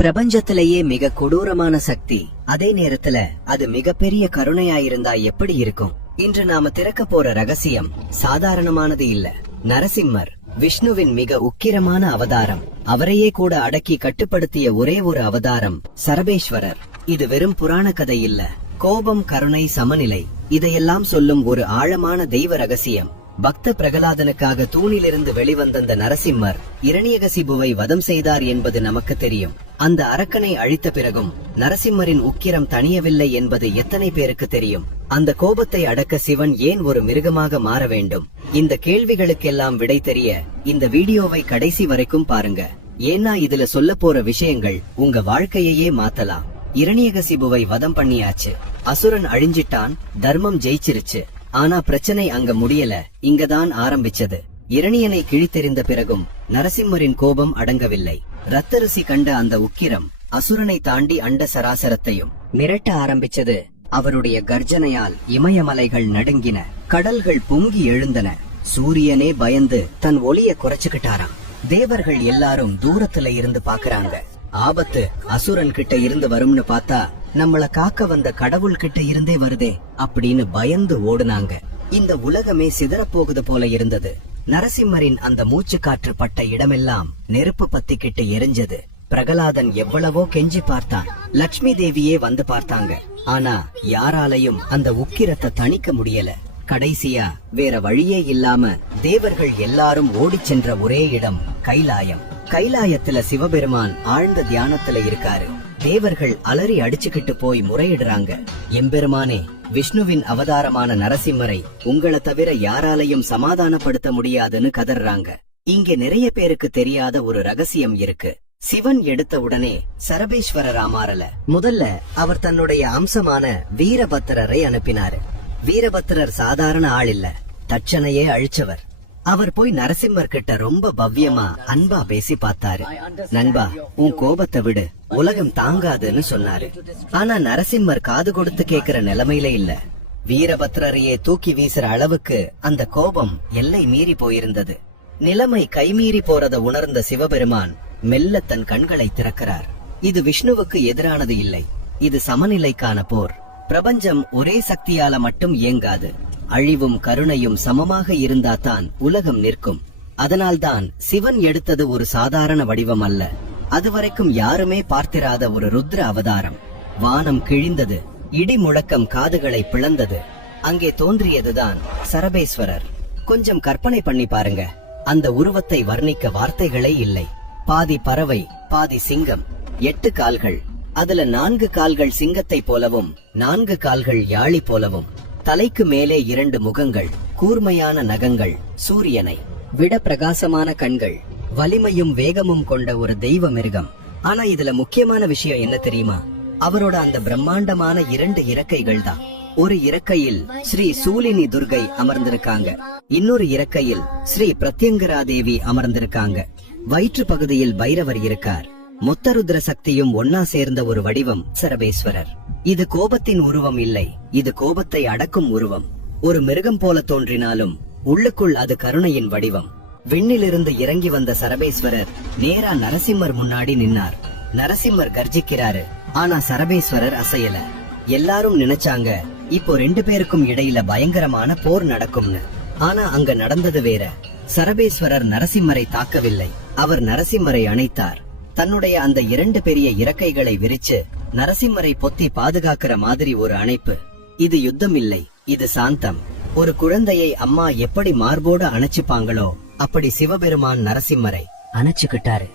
பிரபஞ்சத்திலேயே மிக கொடூரமான சக்தி, அதே நேரத்துல அது மிகப்பெரிய கருணையாயிருந்தா எப்படி இருக்கும்? இன்று நாம திறக்க போற ரகசியம் சாதாரணமானது இல்ல. நரசிம்மர் விஷ்ணுவின் மிக உக்கிரமான அவதாரம். அவரையே கூட அடக்கி கட்டுப்படுத்திய ஒரே ஒரு அவதாரம் சரபேஸ்வரர். இது வெறும் புராண கதை இல்ல. கோபம், கருணை, சமநிலை இதையெல்லாம் சொல்லும் ஒரு ஆழமான தெய்வ ரகசியம். பக்த பிரகலாதனுக்காக தூணிலிருந்து வெளிவந்த நரசிம்மர் இரணியகசிபுவை வதம் செய்தார் என்பது நமக்கு தெரியும். அந்த அரக்கனை அழித்த பிறகும் நரசிம்மரின் உக்கிரம் தணியவில்லை என்பது எத்தனை பேருக்கு தெரியும்? அந்த கோபத்தை அடக்க சிவன் ஏன் ஒரு மிருகமாக மாற வேண்டும்? இந்த கேள்விகளுக்கெல்லாம் விடை தெரிய இந்த வீடியோவை கடைசி வரைக்கும் பாருங்க. ஏன்னா இதுல சொல்ல போற விஷயங்கள் உங்க வாழ்க்கையையே மாத்தலாம். இரணியகசிபுவை வதம் பண்ணியாச்சு, அசுரன் அழிஞ்சிட்டான், தர்மம் ஜெயிச்சிருச்சு. ஆனா பிரச்சனை அங்க முடியல, இங்கதான் ஆரம்பிச்சது. இரணியனை கிழித்தெறிந்த பிறகும் நரசிம்மரின் கோபம் அடங்கவில்லை. ரத்தரசி கண்ட அந்த உக்கிரம் அசுரனை தாண்டி அண்ட சராசரத்தையும் மிரட்ட ஆரம்பிச்சது. அவருடைய கர்ஜனையால் இமயமலைகள் நடுங்கின, கடல்கள் பொங்கி எழுந்தன. சூரியனே பயந்து தன் ஒளிய குறைச்சுக்கிட்டாராம். தேவர்கள் எல்லாரும் தூரத்துல இருந்து பாக்குறாங்க. ஆபத்து அசுரன் கிட்ட இருந்து வரும்னு பார்த்தா நம்மள காக்க வந்த கடவுள் கிட்ட இருந்தே வருதே அப்படின்னு பயந்து ஓடுனாங்க. இந்த உலகமே சிதறப்போகுது போல இருந்தது. நரசிம்மரின் அந்த மூச்சு காற்று பட்ட இடமெல்லாம் நெருப்பு பத்திக்கிட்டு எரிஞ்சது. பிரகலாதன் எவ்வளவோ கெஞ்சி பார்த்தான், லட்சுமி தேவியே வந்து பார்த்தாங்க. ஆனா யாராலையும் அந்த உக்கிரத்தை தணிக்க முடியல. கடைசியா வேற வழியே இல்லாம தேவர்கள் எல்லாரும் ஓடிச் சென்ற ஒரே இடம் கைலாயம். கைலாயத்துல சிவபெருமான் ஆழ்ந்த தியானத்துல இருக்காரு. தேவர்கள் அலறி அடிச்சுக்கிட்டு போய் முறையிடுறாங்க. எம்பெருமானே, விஷ்ணுவின் அவதாரமான நரசிம்மரை உங்களை தவிர யாராலையும் சமாதானப்படுத்த முடியாதுன்னு கதறாங்க. இங்க நிறைய பேருக்கு தெரியாத ஒரு ரகசியம் இருக்கு. சிவன் எடுத்த உடனே சரபேஸ்வரரா மாறல. முதல்ல அவர் தன்னுடைய அம்சமான வீரபத்திரரை அனுப்பினாரு. வீரபத்திரர் சாதாரண ஆள் இல்ல, தட்சணையே அழிச்சவர். அவர் போய் நரசிம்மர் கிட்ட ரொம்ப பவ்யமா அன்பா பேசி பார்த்தாரு. நண்பா, உன் கோபத்தை விடு, உலகம் தாங்காதுன்னு சொன்னாரு. ஆனா நரசிம்மர் காது கொடுத்து கேக்குற நிலைமையில இல்ல. வீரபத்ரரையே தூக்கி வீசுற அளவுக்கு அந்த கோபம் எல்லை மீறி போயிருந்தது. நிலைமை கைமீறி போறத உணர்ந்த சிவபெருமான் மெல்ல தன் கண்களை திறக்கிறார். இது விஷ்ணுவுக்கு எதிரானது இல்லை, இது சமநிலைக்கான போர். பிரபஞ்சம் ஒரே சக்தியால மட்டும் இயங்காது. அழிவும் கருணையும் சமமாக இருந்தாதான் உலகம் நிற்கும். அதனால்தான் சிவன் எடுத்தது ஒரு சாதாரண வடிவம் அல்ல, அதுவரைக்கும் யாருமே பார்த்திராத ஒரு ருத்ர அவதாரம். வானம் கிழிந்தது, இடி முழக்கம் காதுகளை பிளந்தது. அங்கே தோன்றியதுதான் சரபேஸ்வரர். கொஞ்சம் கற்பனை பண்ணி பாருங்க. அந்த உருவத்தை வர்ணிக்க வார்த்தைகளே இல்லை. பாதி பறவை, பாதி சிங்கம், 8 கால்கள். அதுல 4 கால்கள் சிங்கத்தை போலவும் 4 கால்கள் யாழி போலவும். தலைக்கு மேலே 2 முகங்கள், கூர்மையான நகங்கள், சூரியனை விட பிரகாசமான கண்கள், வலிமையும் வேகமும் கொண்ட ஒரு தெய்வ மிருகம். ஆனா இதுல முக்கியமான விஷயம் என்ன தெரியுமா? அவரோட அந்த பிரம்மாண்டமான 2 இறக்கைகள் தான். ஒரு இறக்கையில் ஸ்ரீ சூலினி துர்கை அமர்ந்திருக்காங்க, இன்னொரு இறக்கையில் ஸ்ரீ பிரத்யங்கரா தேவி அமர்ந்திருக்காங்க. வயிற்று பகுதியில் பைரவர் இருக்கார். மொத்த ருத்ர சக்தியும் ஒன்னா சேர்ந்த ஒரு வடிவம் சரபேஸ்வரர். இது கோபத்தின் உருவம் இல்லை, இது கோபத்தை அடக்கும் உருவம். ஒரு மிருகம் போல தோன்றினாலும் உள்ளுக்குள் அது கருணையின் வடிவம். விண்ணிலிருந்து இறங்கி வந்த சரபேஸ்வரர் நேரா நரசிம்மர் முன்னாடி நின்னார். நரசிம்மர் கர்ஜிக்கிறாரு, ஆனா சரபேஸ்வரர் அசையல. எல்லாரும் நினைச்சாங்க இப்போ 2 பேருக்கும் இடையில பயங்கரமான போர் நடக்கும்னு. ஆனா அங்க நடந்தது வேற. சரபேஸ்வரர் நரசிம்மரை தாக்கவில்லை, அவர் நரசிம்மரை அணைத்தார். தன்னுடைய அந்த 2 பெரிய இறக்கைகளை விரிச்சு நரசிம்மரை பொத்தி பாதுகாக்கிற மாதிரி ஒரு அணைப்பு. இது யுத்தம் இல்லை, இது சாந்தம். ஒரு குழந்தையை அம்மா எப்படி மார்போடு அணைச்சுப்பாங்களோ அப்படி சிவபெருமான் நரசிம்மரை அணைச்சுக்கிட்டாரு.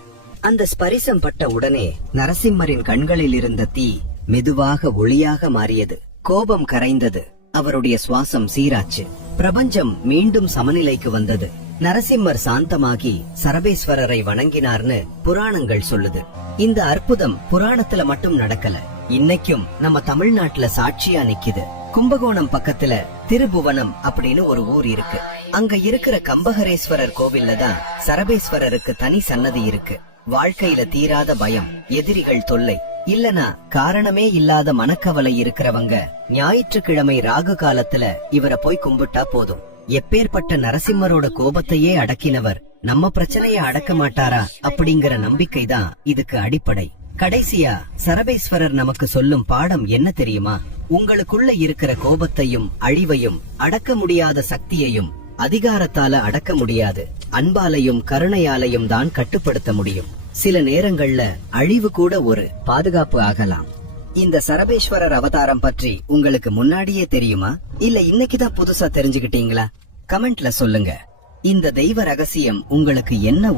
அந்த ஸ்பரிசம் பட்ட உடனே நரசிம்மரின் கண்களில் இருந்த தீ மெதுவாக ஒளியாக மாறியது. கோபம் கரைந்தது, அவருடைய சுவாசம் சீராச்சு. பிரபஞ்சம் மீண்டும் சமநிலைக்கு வந்தது. நரசிம்மர் சாந்தமாகி சரபேஸ்வரரை வணங்கினார்னு புராணங்கள் சொல்லுது. இந்த அற்புதம் புராணத்துல மட்டும் நடக்கல, இன்னைக்கும் நம்ம தமிழ்நாட்டுல சாட்சியா நிக்குது. கும்பகோணம் பக்கத்துல திருபுவனம் அப்படின்னு ஒரு ஊர் இருக்கு. அங்க இருக்கிற கம்பகரேஸ்வரர் கோவில்ல தான் சரபேஸ்வரருக்கு தனி சன்னதி இருக்கு. வாழ்க்கையில தீராத பயம், எதிரிகள் தொல்லை, இல்லனா காரணமே இல்லாத மனக்கவலை இருக்கிறவங்க ஞாயிற்றுக்கிழமை ராகு காலத்துல இவரை போய் கும்பிட்டா போதும். எப்பேற்பட்ட நரசிம்மரோட கோபத்தையே அடக்கினவர் நம்ம பிரச்சனைய அடக்க மாட்டாரா அப்படிங்கிற நம்பிக்கைதான் இதுக்கு அடிப்படை. கடைசியா சரபேஸ்வரர் நமக்கு சொல்லும் பாடம் என்ன தெரியுமா? உங்களுக்குள்ள இருக்கிற கோபத்தையும் அழிவையும் அடக்க முடியாத சக்தியையும் அதிகாரத்தால அடக்க முடியாது. அன்பாலையும் கருணையாலையும் தான் கட்டுப்படுத்த முடியும். சில நேரங்கள்ல அழிவு கூட ஒரு பாதுகாப்பு ஆகலாம். இந்த சரபேஸ்வரர் அவதாரம் பற்றி உங்களுக்கு முன்னாடியே தெரியுமா, இல்ல இன்னைக்குதான் புதுசா தெரிஞ்சுக்கிட்டீங்களா? கமெண்ட்ல சொல்லுங்க. இந்த தெய்வ ரகசியம் உங்களுக்கு என்ன